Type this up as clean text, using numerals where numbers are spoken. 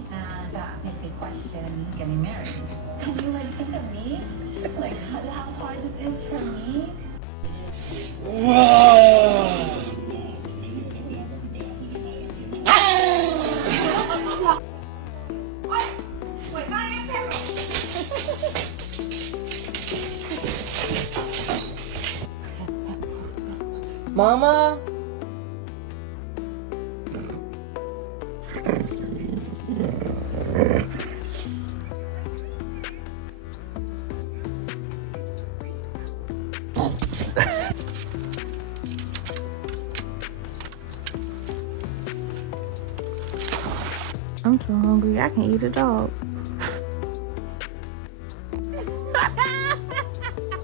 me, and that makes me question getting married. Can you like think of me? Like how hard this is for me? Mama. I'm so hungry, I can eat a dog.